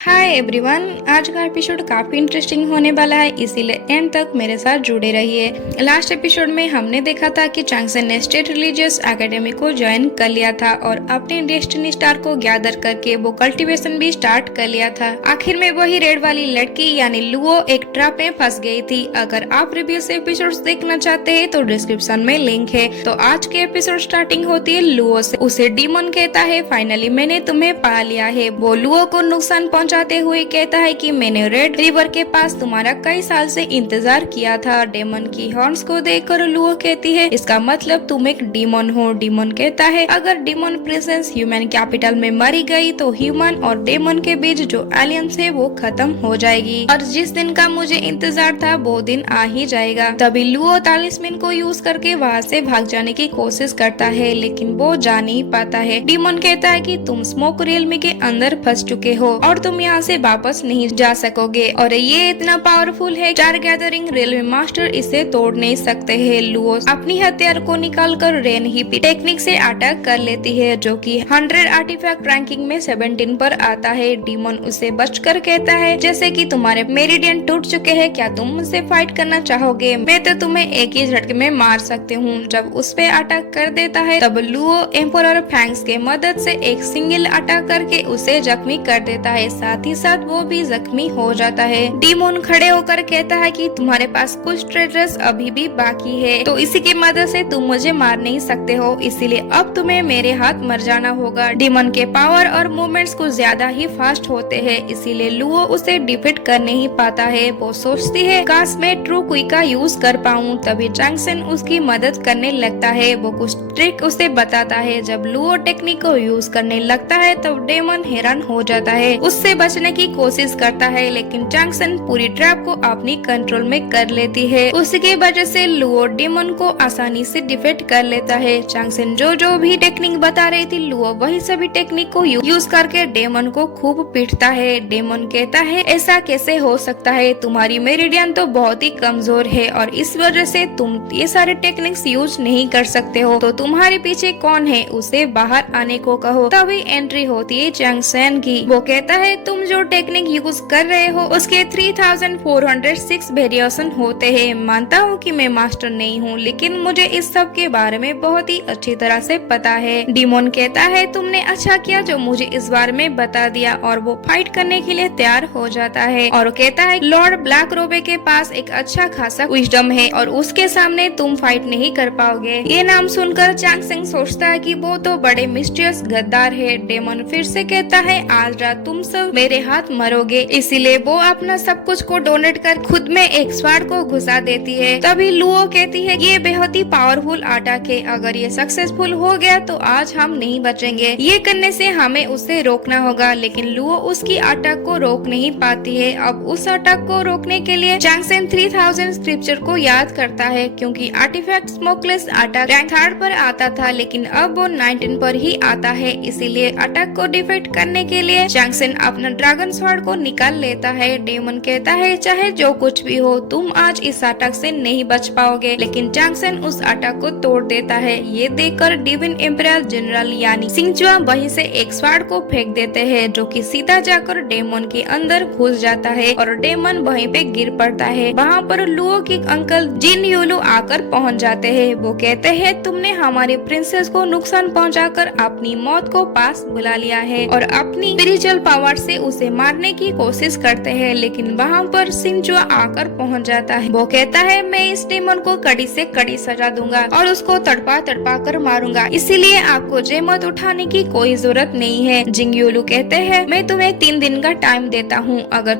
Hi everyone, आज का episode काफी इंटरेस्टिंग होने वाला है, इसीलिए एंड तक मेरे साथ जुड़े रहिए। लास्ट एपिसोड में हमने देखा था कि चांगसन ने स्टेट रिलीजियस एकेडमी को ज्वाइन कर लिया था और अपने डेस्टिनी स्टार को गैदर करके वो कल्टीवेशन भी स्टार्ट कर लिया था। आखिर में वही रेड वाली लड़की यानी लुओ एक ट्रैप में फंस गई थी। अगर आप प्रीवियस एपिसोड्स देखना चाहते हैं तो डिस्क्रिप्शन में लिंक है। तो आज के एपिसोड स्टार्टिंग होती है लुओ से। उसे डीमन कहता है, फाइनली मैंने तुम्हें पा लिया है। वो लुओ को नुकसान पहुंचाते हुए कहता है कि मैंने रेड रिवर के पास तुम्हारा कई साल से इंतजार किया था। डेमन की हॉर्न्स को देखकर लुओ कहती है, इसका मतलब तुम एक डीमन हो। डीमन कहता है, अगर डीमन प्रेजेंस ह्यूमन कैपिटल में मरी गई तो ह्यूमन और डेमन के बीच जो एलियंस है वो खत्म हो जाएगी और जिस दिन का मुझे इंतजार था वो दिन आ ही जाएगा। तभी लुओ तालिस्मैन को यूज करके वहाँ से भाग जाने की कोशिश करता है, लेकिन वो जा नहीं पाता है। डीमन कहता है कि तुम स्मोक रियल्म के अंदर फंस चुके हो और तुम यहाँ से वापस नहीं जा सकोगे और ये इतना पावरफुल है, स्टार गैदरिंग रियल मास्टर इसे तोड़ नहीं सकते हैं। लुओ अपनी हथियार को निकालकर रेन ही टेक्निक से अटैक कर लेती है, जो कि 100 आर्टिफैक्ट रैंकिंग में 17 पर आता है। डीमन उसे बचकर कहता है, जैसे कि तुम्हारे मेरिडियन टूट चुके हैं, क्या तुम मुझसे फाइट करना चाहोगे? मैं तो तुम्हें एक ही झटके में मार सकती हूँ। जब उस पे अटैक कर देता है तब लुओ एम्परर फैंक्स के मदद से एक सिंगल अटैक करके उसे जख्मी कर देता है, साथ ही साथ वो भी जख्मी हो जाता है। डीमन खड़े होकर कहता है कि तुम्हारे पास कुछ ट्रेजर्स अभी भी बाकी है, तो इसी की मदद से तुम मुझे मार नहीं सकते हो, इसीलिए अब तुम्हें मेरे हाथ मर जाना होगा। डीमन के पावर और मूवमेंट्स कुछ ज्यादा ही फास्ट होते हैं, इसीलिए लुओ उसे डिफीट कर नहीं पाता है। वो सोचती है, काश मैं ट्रू क्विक का यूज कर पाऊँ। तभी चांगसन उसकी मदद करने लगता है। वो कुछ ट्रिक उसे बताता है। जब लुओ टेक्निक को यूज करने लगता है तब डेमन हैरान हो जाता है, उससे बचने की कोशिश करता है, लेकिन चांगसन पूरी ट्रैप को अपनी कंट्रोल में कर लेती है। उसकी वजह से लुओ डेमन को आसानी से डिफीट कर लेता है। चांगसन जो भी टेक्निक बता रही थी, लुओ वही सभी टेक्निक को यूज करके डेमन को खूब पीटता है। डेमन कहता है, ऐसा कैसे हो सकता है? तुम्हारी मेरिडियन तो बहुत ही कमजोर है और इस वजह से तुम ये सारे टेक्निक्स यूज नहीं कर सकते हो, तो तुम्हारे पीछे कौन है? उसे बाहर आने को कहो। तभी एंट्री होती है चांगसन की। वो कहता है, तुम जो टेक्निक यूज कर रहे हो उसके 3406 वेरिएशन होते हैं। मानता हूँ कि मैं मास्टर नहीं हूँ, लेकिन मुझे इस सब के बारे में बहुत ही अच्छी तरह से पता है। डीमन कहता है, तुमने अच्छा किया जो मुझे इस बारे में बता दिया, और वो फाइट करने के लिए तैयार हो जाता है और कहता है, लॉर्ड ब्लैक रोबे के पास एक अच्छा खासा विजडम है और उसके सामने तुम फाइट नहीं कर पाओगे। ये नाम सुनकर चांगसन सोचता है कि वो तो बड़े मिस्टीरियस गद्दार है। डेमन फिर से कहता है, आज रात तुम सब मेरे हाथ मरोगे, इसीलिए वो अपना सब कुछ को डोनेट कर खुद में एक स्वार्ड को घुसा देती है। तभी लुओ कहती है, ये बेहद ही पावरफुल अटैक है, अगर ये सक्सेसफुल हो गया तो आज हम नहीं बचेंगे। ये करने से हमें उसे रोकना होगा, लेकिन लुओ उसकी अटैक को रोक नहीं पाती है। अब उस अटैक को रोकने के लिए चांगसन 3000 स्क्रिप्चर को याद करता है, क्योंकि आर्टिफैक्ट स्मोकलेस अटैक रैंक 3 पर आता था, लेकिन अब वो 19 पर ही आता है। इसीलिए अटैक को डिफीट करने के लिए चांगसन अपना ड्रैगन स्वॉर्ड को निकाल लेता है। डेमन कहता है, चाहे जो कुछ भी हो, तुम आज इस अटैक से नहीं बच पाओगे, लेकिन चांगसन उस अटैक को तोड़ देता है। ये देखकर डिविन एम्परर जनरल यानी सिंचुआ वहीं से एक स्वॉर्ड को फेंक देते हैं, जो कि सीधा जाकर डेमन के अंदर घुस जाता है और डेमन वहीं पे गिर पड़ता है। वहाँ पर लुओ के अंकल जिन यूलू आकर पहुँच जाते हैं। वो कहते हैं, तुमने हमारी प्रिंसेस को नुकसान पहुँचाकर अपनी मौत को पास बुला लिया है, और अपनी स्पिरिचुअल पावर से उसे मारने की कोशिश करते हैं, लेकिन वहाँ पर सिंचुआ आकर पहुँच जाता है। वो कहता है, मैं इस डेमन को कड़ी से कड़ी सजा दूंगा और उसको तड़पा तड़पा कर मारूंगा, इसीलिए आपको जेमत उठाने की कोई जरूरत नहीं है। जिंगयुलू कहते हैं, मैं तुम्हें 3 दिन का टाइम देता हूँ, अगर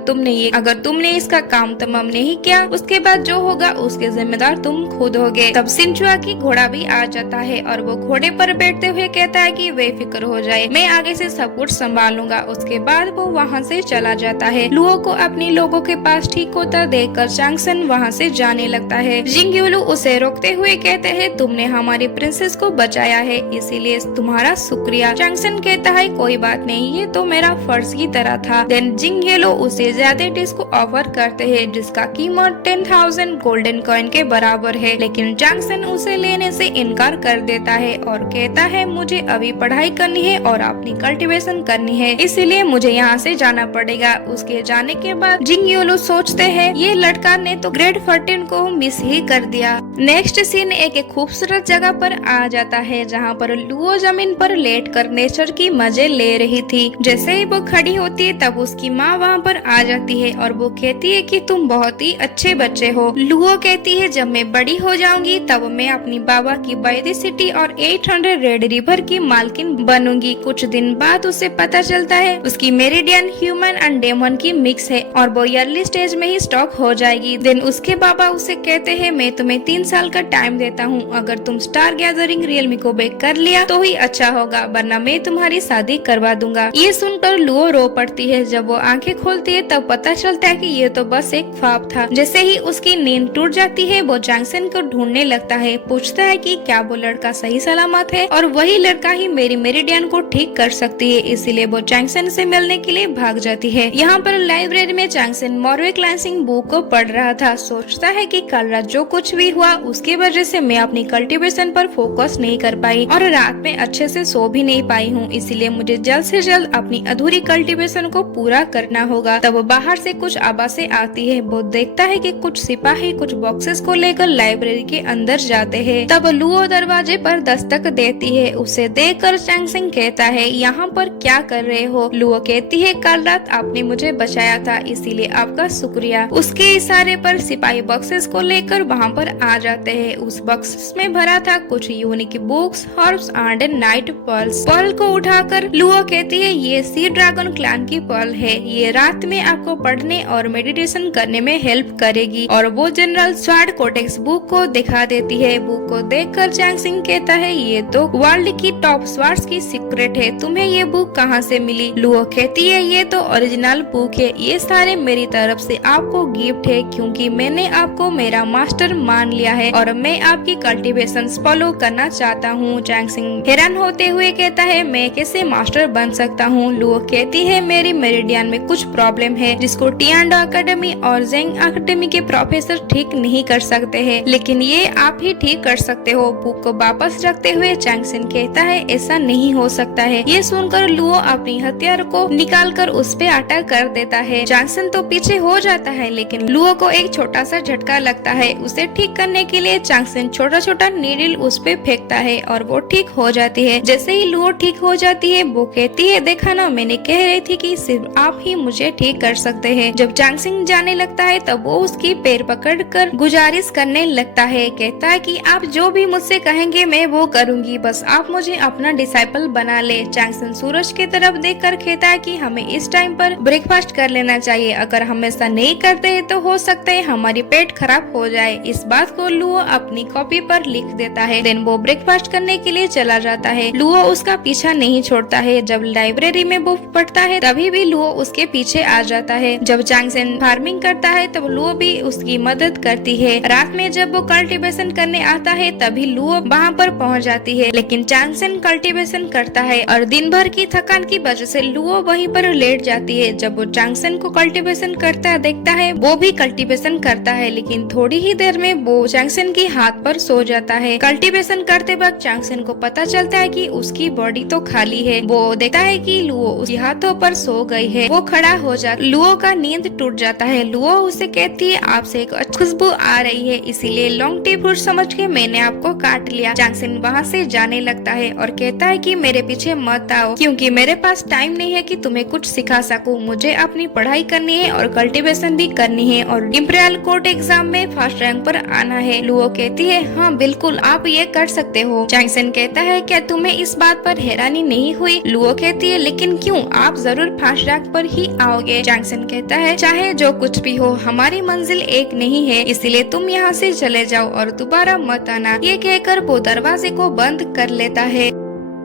तुमने इसका काम तमाम नहीं किया, उसके बाद जो होगा उसके जिम्मेदार तुम खुद होगे। तब सिंचुआ की घोड़ा भी आ जाता है और वो घोड़े पर बैठते हुए कहता है कि बेफिक्र हो जाए, मैं आगे से सब कुछ संभालूंगा। उसके बाद वो वहाँ से चला जाता है। लुओ को अपने लोगों के पास ठीक होता देखकर चांगसन वहाँ से जाने लगता है। जिंगयुलू उसे रोकते हुए कहते हैं, तुमने हमारी प्रिंसेस को बचाया है, इसीलिए तुम्हारा शुक्रिया। चांगसन कहता है, कोई बात नहीं, ये तो मेरा फर्ज की तरह था। देन जिंगयुलू उसे ज्यादा डिश को ऑफर करते हैं, जिसका कीमत 10,000 गोल्डन कॉइन के बराबर है, लेकिन चांगसन उसे लेने से इनकार कर देता है और कहता है, मुझे अभी पढ़ाई करनी है और अपनी कल्टीवेशन करनी है, इसीलिए मुझे यहाँ यहाँ से जाना पड़ेगा। उसके जाने के बाद जिंग योलू सोचते हैं ये लड़का ने तो ग्रेड 14 को मिस ही कर दिया। नेक्स्ट सीन एक खूबसूरत जगह पर आ जाता है जहाँ पर लुओ जमीन पर लेट कर नेचर की मजे ले रही थी। जैसे ही वो खड़ी होती है तब उसकी माँ वहाँ पर आ जाती है और वो कहती है कि तुम बहुत ही अच्छे बच्चे हो। लुओ कहती है जब मैं बड़ी हो जाऊंगी तब मैं अपनी बाबा की बायदी सिटी और 800 रेड रिवर की मालकिन बनूंगी। कुछ दिन बाद उसे पता चलता है उसकी मेरिडियन ह्यूमन एंड डेमन की मिक्स है और वो अर्ली स्टेज में ही स्टॉक हो जाएगी। देन उसके बाबा उसे कहते हैं मैं तुम्हें 3 साल का टाइम देता हूँ, अगर तुम स्टार गैदरिंग रियलमी को बेक कर लिया तो ही अच्छा होगा, वरना मैं तुम्हारी शादी करवा दूंगा। ये सुनकर लुओ रो पड़ती है। जब वो आंखें खोलती है तब पता चलता है कि ये तो बस एक ख्वाब था। जैसे ही उसकी नींद टूट जाती है वो जैंगसन को ढूंढने लगता है, पूछता है कि क्या वो लड़का सही सलामत है और वही लड़का ही मेरी मेरिडियन को ठीक कर सकती है। इसीलिए वो जैंगसन से मिलने के लिए भाग जाती है। यहाँ पर लाइब्रेरी में जैंगसन मॉर्विक लैंसिंग बुक को पढ़ रहा था। सोचता है कि कल रात जो कुछ भी हुआ उसकी वजह से मैं अपनी कल्टीवेशन पर फोकस नहीं कर पाई और रात में अच्छे से सो भी नहीं पाई हूँ, इसीलिए मुझे जल्द से जल्द अपनी अधूरी कल्टीवेशन को पूरा करना होगा। तब बाहर से कुछ आवाजें आती है। वो देखता है कि कुछ सिपाही कुछ बॉक्सेस को लेकर लाइब्रेरी के अंदर जाते हैं। तब लुओ दरवाजे पर दस्तक देती है। उसे देखकर चैंगसिंग कहता है यहाँ पर क्या कर रहे हो? लुओ कहती है कल रात आपने मुझे बचाया था, इसीलिए आपका शुक्रिया। उसके इशारे पर सिपाही बॉक्सेस को लेकर वहाँ पर आ जाते हैं। उस बॉक्सेस में भरा था कुछ unique books, herbs and night pearls. Pearl को उठाकर लुओ कहती है ये सी ड्रैगन क्लैन की पर्ल है, ये रात में आपको पढ़ने और मेडिटेशन करने में हेल्प करेगी। और वो जनरल स्वार्ड कोडेक्स बुक को दिखा देती है। बुक को देखकर चैंगसिंग कहता है ये तो वर्ल्ड की टॉप स्वार्ड्स की सीक्रेट है, तुम्हें ये बुक कहाँ से मिली? लुओ कहती है ये तो ओरिजिनल बुक है, ये सारे मेरी तरफ से आपको गिफ्ट है क्योंकि मैंने आपको मेरा मास्टर मान लिया है और मैं आपकी कल्टीवेशन फॉलो करना चाहता हूँ। चैंगसिंग हैरान होते हुए कहता है मैं कैसे मास्टर बन सकता हूँ? लुओ कहती है मेरी मेरिडियन में कुछ प्रॉब्लम है जिसको टियान्डो एकेडमी और जेंग एकेडमी के प्रोफेसर ठीक नहीं कर सकते हैं, लेकिन ये आप ही ठीक कर सकते हो। बुक को वापस रखते हुए चैंगसिंग कहता है ऐसा नहीं हो सकता है। ये सुनकर लुओ अपनी हथियार को निकालकर उस पे अटैक कर देता है। चैंगसिंग तो पीछे हो जाता है लेकिन लुओ को एक छोटा सा झटका लगता है। उसे ठीक करने के लिए चैंगसिंग छोटा छोटा नीडल उस पे फेंकता है और वो ठीक हो जाती है। जैसे ही लुओ ठीक हो जाती है वो कहती है देखा ना, मैंने कह रही थी कि सिर्फ आप ही मुझे ठीक कर सकते हैं। जब चैंगसिंग जाने लगता है तब वो उसकी पैर पकड़कर गुजारिश करने लगता है। कहता है कि आप जो भी मुझसे कहेंगे मैं वो करूंगी, बस आप मुझे अपना डिसाइपल बना ले। चैंगसिंग सूरज की तरफ देखकर कहता है कि हमें इस टाइम पर ब्रेकफास्ट कर लेना चाहिए, अगर हम ऐसा नहीं करते हैं तो हो सकता है हमारी पेट खराब हो जाए। इस बात को लुओ अपनी कॉपी पर लिख देता है। देन वो ब्रेकफास्ट करने के लिए चला जाता है। लुओ उसका पीछा नहीं छोड़ता है। जब लाइब्रेरी में वो पढ़ता है तभी भी लुओ उसके पीछे आ जाता है। जब चैंगसिंग फार्मिंग करता है तब लुओ भी उसकी मदद करती है। रात में जब वो कल्टीवेशन करने आता है तभी लुओ वहाँ पर पहुँच जाती है, लेकिन चैंगसिंग कल्टीवेशन करता है और दिन भर की थकान की वजह से लुओ वहीं पर लेट जाती है। जब वो चैंगसिंग को कल्टीवेशन करता देखता है वो भी कल्टीवेशन करता है, लेकिन थोड़ी ही देर में वो चैंगसिंग की हाथ पर सो जाता है। कल्टीवेशन करते वक्त चैंगसिंग को पता चलता है कि उसकी बॉडी तो खाली है। वो देखता है कि लुओ उसके हाथों पर सो गई है। वो खड़ा हो जाता, लुओ का नींद टूट जाता है। लुओ उसे कहती है आपसे एक खुशबू आ रही है, इसीलिए लॉन्ग टी फ्रूट समझ के मैंने आपको काट लिया। चैंगसिंग वहाँ से जाने लगता है और कहता है कि मेरे पीछे मत आओ क्योंकि मेरे पास टाइम नहीं है कि तुम्हें कुछ सिखा सकूं। मुझे अपनी पढ़ाई करनी है और कल्टीवेशन भी करनी है और इंपीरियल कोर्ट एग्जाम में फर्स्ट रैंक पर आना है। लुओ कहती है हाँ बिल्कुल आप ये कर सकते हो। चैंगसिंग कहता है क्या तुम्हें इस बात पर हैरानी नहीं हुई? लुओ कहती है लेकिन क्यों, आप जरूर फर्स्ट रैंक पर ही आओगे। चैंगसिंग कहता है चाहे जो कुछ भी हो हमारी मंजिल एक नहीं है, इसलिए तुम यहाँ से चले जाओ और दोबारा मत आना। ये कहकर वो दरवाजे को बंद कर लेता है।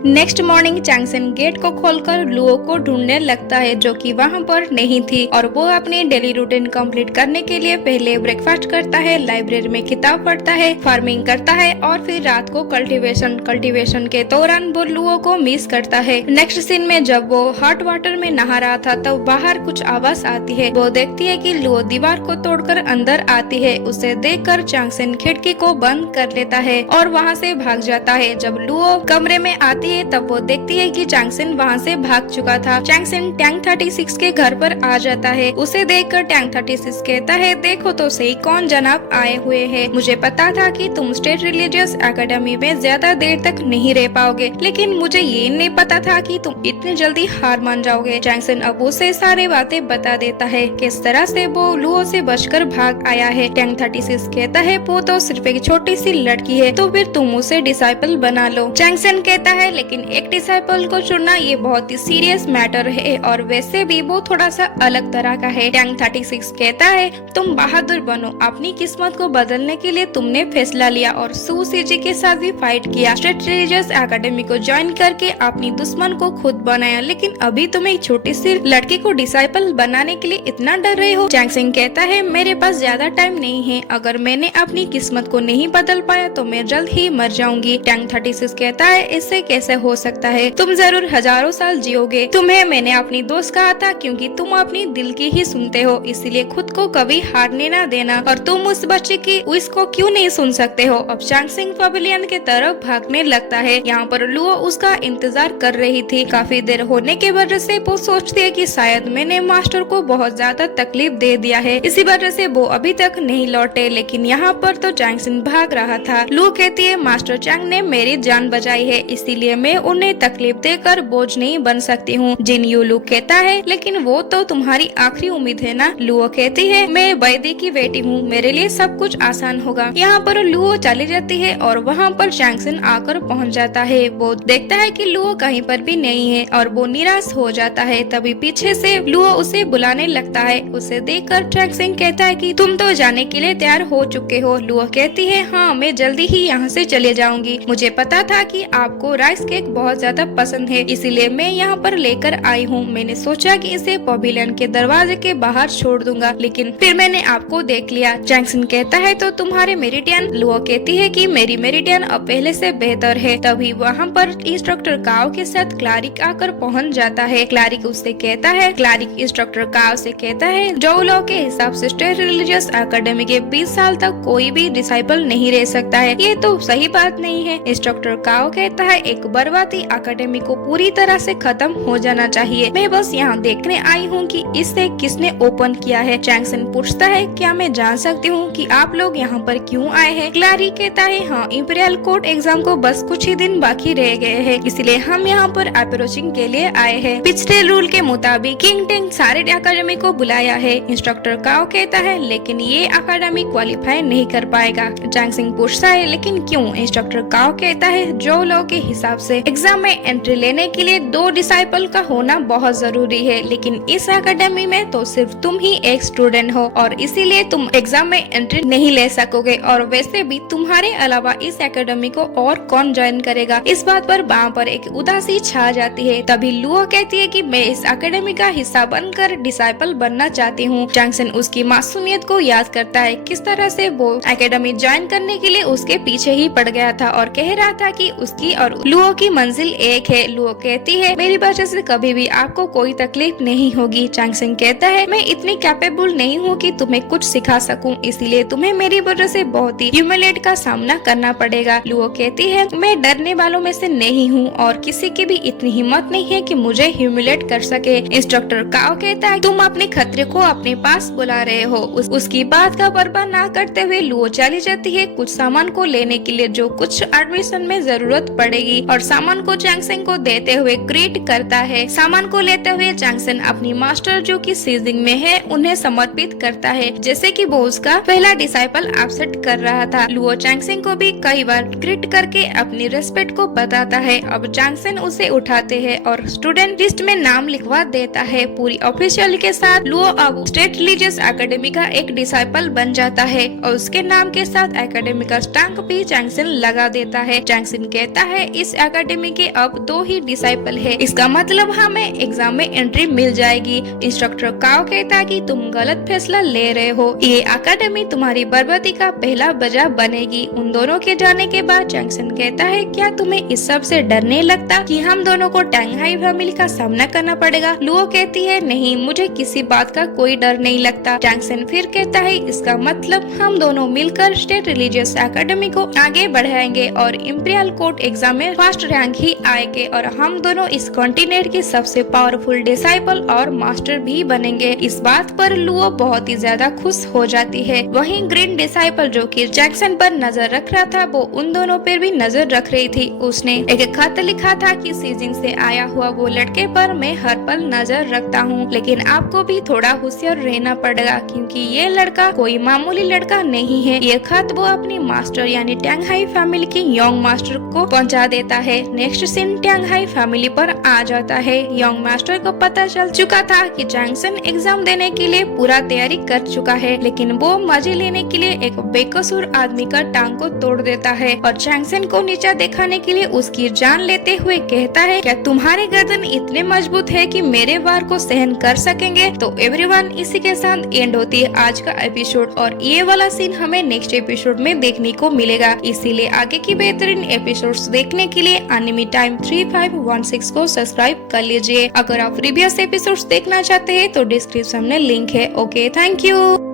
नेक्स्ट मॉर्निंग चैंगसिंग गेट को खोलकर लुओ को ढूंढने लगता है जो कि वहाँ पर नहीं थी और वो अपनी डेली रूटीन कंप्लीट करने के लिए पहले ब्रेकफास्ट करता है, लाइब्रेरी में किताब पढ़ता है, फार्मिंग करता है और फिर रात को कल्टीवेशन के दौरान वो लुओ को मिस करता है। नेक्स्ट सीन में जब वो हॉट वाटर में नहा रहा था तब तो बाहर कुछ आवाज आती है। वो देखती है कि लुओ दीवार को तोड़कर अंदर आती है। उसे देखकर चैंगसिंग खिड़की को बंद कर लेता है और वहाँ से भाग जाता है। जब लुओ कमरे में आती है तब वो देखती है कि चैंगसन वहाँ से भाग चुका था। चैंगसन टैंक 36 के घर पर आ जाता है। उसे देखकर टैंक 36 कहता है, देखो तो सही कौन जनाब आए हुए हैं। मुझे पता था कि तुम स्टेट रिलीजियस एकेडमी में ज्यादा देर तक नहीं रह पाओगे, लेकिन मुझे ये नहीं पता था कि तुम इतनी जल्दी हार मान जाओगे। चैंगसन अब उसे सारी बातें बता देता है, किस तरह से वो लुओ से बचकर भाग आया है। टैंक 36 कहता है, वो तो सिर्फ एक छोटी सी लड़की है, तो फिर तुम उसे डिसाइपल बना लो। चैंगसन कहता है, लेकिन एक डिसाइपल को चुनना ये बहुत ही सीरियस मैटर है और वैसे भी वो थोड़ा सा अलग तरह का है। टैंक 36 कहता है, तुम बहादुर बनो, अपनी किस्मत को बदलने के लिए तुमने फैसला लिया और सू सीजी के साथ भी फाइट किया। स्टेट रिलीजियस एकेडमी को ज्वाइन करके अपनी दुश्मन को खुद बनाया, लेकिन अभी तुम एक छोटी सी लड़की को डिसाइपल बनाने के लिए इतना डर रहे हो। चैंगसन कहता है, मेरे पास ज्यादा टाइम नहीं है, अगर मैंने अपनी किस्मत को नहीं बदल पाया तो मैं जल्द ही मर जाऊंगी। टैंक 36 कहता है, इससे कैसे हो सकता है, तुम जरूर हजारों साल जियोगे। तुम्हें मैंने अपनी दोस्त कहा था क्योंकि तुम अपनी दिल की ही सुनते हो, इसलिए खुद को कभी हारने ना देना। और तुम उस बच्चे की इसको क्यों नहीं सुन सकते हो। अब चैंगसन पवेलियन के तरफ भागने लगता है। यहाँ पर लुओ उसका इंतजार कर रही थी। काफी देर होने के वजह से वो सोचती है कि शायद मैंने मास्टर को बहुत ज्यादा तकलीफ दे दिया है, इसी वजह से वो अभी तक नहीं लौटे। लेकिन यहाँ पर तो चैंगसन भाग रहा था। लू कहती है, मास्टर चैंग ने मेरी जान बचाई है, इसीलिए मैं उन्हें तकलीफ देकर बोझ नहीं बन सकती हूँ। जिन यू लू कहता है, लेकिन वो तो तुम्हारी आखिरी उम्मीद है ना। लुओ कहती है, मैं वैदी की बेटी हूँ, मेरे लिए सब कुछ आसान होगा। यहाँ पर लुओ चली जाती है और वहाँ पर चैंगसन आकर पहुँच जाता है। वो देखता है कि लुओ कहीं पर भी नहीं है और वो निराश हो जाता है। तभी पीछे से लुओ उसे बुलाने लगता है। उसे देखकर चैंगसन कहता है कि तुम तो जाने के लिए तैयार हो चुके हो। लुओ कहती है, हाँ मैं जल्दी ही यहाँ से चले जाऊंगी। मुझे पता था कि आपको राइस केक बहुत ज्यादा पसंद है, इसीलिए मैं यहाँ पर लेकर आई हूँ। मैंने सोचा कि इसे पवेलियन के दरवाजे के बाहर छोड़ दूंगा, लेकिन फिर मैंने आपको देख लिया। चैंगसन कहता है, तो तुम्हारे मेरिडियन। लुओ कहती है कि मेरी मेरिडियन अब पहले से बेहतर है। तभी वहाँ पर इंस्ट्रक्टर काओ के साथ क्लारिक आकर पहुँच जाता है। क्लारिक उससे कहता है, क्लारिक इंस्ट्रक्टर काओ से कहता है, जो लॉ के हिसाब से स्टेट रिलीजियस एकेडमी के 20 साल तक कोई भी डिसाइपल नहीं रह सकता है, ये तो सही बात नहीं है। इंस्ट्रक्टर काओ कहता है, एक बर्बादी एकेडमी को पूरी तरह से खत्म हो जाना चाहिए। मैं बस यहाँ देखने आई हूँ कि इसे किसने ओपन किया है। चैंगसन पूछता है, क्या मैं जान सकती हूँ कि आप लोग यहाँ पर क्यों आए हैं। क्लारी कहता है, हाँ इंपीरियल कोर्ट एग्जाम को बस कुछ ही दिन बाकी रह गए हैं, इसलिए हम यहाँ पर अप्रोचिंग के लिए आए हैं। पिछले रूल के मुताबिक किंग टेंग सारे एकेडमी को बुलाया है। इंस्ट्रक्टर काओ कहता है, लेकिन ये एकेडमी क्वालिफाई नहीं कर पाएगा। चैंगसन पूछता है, लेकिन क्यों। इंस्ट्रक्टर काओ कहता है, जो लॉ के हिसाब से एग्जाम में एंट्री लेने के लिए 2 डिसाइपल का होना बहुत जरूरी है, लेकिन इस एकेडमी में तो सिर्फ तुम ही एक स्टूडेंट हो और इसीलिए तुम एग्जाम में एंट्री नहीं ले सकोगे। और वैसे भी तुम्हारे अलावा इस एकेडमी को और कौन ज्वाइन करेगा। इस बात पर वहाँ पर एक उदासी छा जाती है। तभी लुओ कहती है कि मैं इस एकेडमी का हिस्सा बनकर डिसाइपल बनना चाहती हूँ। चैंगसन उसकी मासूमियत को याद करता है, किस तरह से वो एकेडमी ज्वाइन करने के लिए उसके पीछे ही पड़ गया था और कह रहा था कि उसकी और लुओ की मंजिल एक है। लुओ कहती है, मेरी वजह से कभी भी आपको कोई तकलीफ नहीं होगी। चैंगसन कहता है, मैं इतनी कैपेबल नहीं हूँ कि तुम्हें कुछ सिखा सकूं, इसलिए तुम्हें मेरी वजह से बहुत ही ह्यूमिलेट का सामना करना पड़ेगा। लुओ कहती है, मैं डरने वालों में से नहीं हूँ और किसी की भी इतनी हिम्मत नहीं है कि मुझे ह्यूमिलेट कर सके। इंस्ट्रक्टर काओ कहता है, तुम अपने खतरे को अपने पास बुला रहे हो। उसकी बात का परवाह ना करते हुए लुओ चली जाती है कुछ सामान को लेने के लिए जो कुछ एडमिशन में जरूरत पड़ेगी और सामान को चैंगसन को देते हुए ग्रीट करता है। सामान को लेते हुए चैंगसन अपनी मास्टर जो कि सीजिंग में है उन्हें समर्पित करता है, जैसे कि वो उसका पहला डिसाइपल एब्सेंट कर रहा था। लुओ चैंगसन को भी कई बार ग्रीट करके अपनी रेस्पेक्ट को बताता है। अब चैंगसन उसे उठाते हैं और स्टूडेंट लिस्ट में नाम लिखवा देता है। पूरी ऑफिशियल के साथ लुओ अब स्टेट रिलीजियस एकेडमी का एक डिसाइपल बन जाता है और उसके नाम के साथ एकेडमी का स्टैंप भी चैंगसन लगा देता है। चैंगसन कहता है, इस एकेडमी के अब 2 ही डिसाइपल है, इसका मतलब हमें एग्जाम में एंट्री मिल जाएगी। इंस्ट्रक्टर काओ कहता है कि तुम गलत फैसला ले रहे हो, ये एकेडमी तुम्हारी बर्बादी का पहला वजह बनेगी। उन दोनों के जाने के बाद चैंगसन कहता है, क्या तुम्हें इस सब से डर नहीं लगता कि हम दोनों को टैंगहाई फैमिली का सामना करना पड़ेगा। लुओ कहती है, नहीं मुझे किसी बात का कोई डर नहीं लगता। चैंगसन फिर कहता है, इसका मतलब हम दोनों मिलकर स्टेट रिलीजियस एकेडमी को आगे बढ़ाएंगे और इंपीरियल कोर्ट एग्जाम में फर्स्ट फर्स्ट रैंक ही आएंगे और हम दोनों इस कॉन्टिनेंट के सबसे पावरफुल डिसाइपल और मास्टर भी बनेंगे। इस बात पर लुओ बहुत ही ज्यादा खुश हो जाती है। वहीं ग्रीन डिसाइपल जो कि जैक्सन पर नजर रख रहा था वो उन दोनों पर भी नजर रख रही थी। उसने एक खत लिखा था कि सीजिंग से आया हुआ वो लड़के पर मैं हर पल नजर रखता हूँ, लेकिन आपको भी थोड़ा होशियार रहना पड़ेगा क्योंकि ये लड़का कोई मामूली लड़का नहीं है। ये खत वो अपनी मास्टर यानी टैंग हाई फैमिली की यंग मास्टर को पहुंचा देता है। Next scene Tang Hai family पर आ जाता है। यंग मास्टर को पता चल चुका था कि जैक्सन एग्जाम देने के लिए पूरा तैयारी कर चुका है, लेकिन वो मजे लेने के लिए एक बेकसूर आदमी का टांग को तोड़ देता है और जैक्सन को नीचा दिखाने के लिए उसकी जान लेते हुए कहता है, क्या तुम्हारे गर्दन इतने मजबूत है कि मेरे वार को सहन कर सकेंगे? तो एवरीवन, इसी के साथ एंड होती है आज का एपिसोड और ये वाला सीन हमें नेक्स्ट एपिसोड में देखने को मिलेगा। इसीलिए आगे की बेहतरीन एपिसोड्स देखने के लिए एनिमी टाइम 3516 को सब्सक्राइब कर लीजिए। अगर आप प्रीवियस एपिसोड्स देखना चाहते हैं तो डिस्क्रिप्शन में लिंक है। Okay, thank you.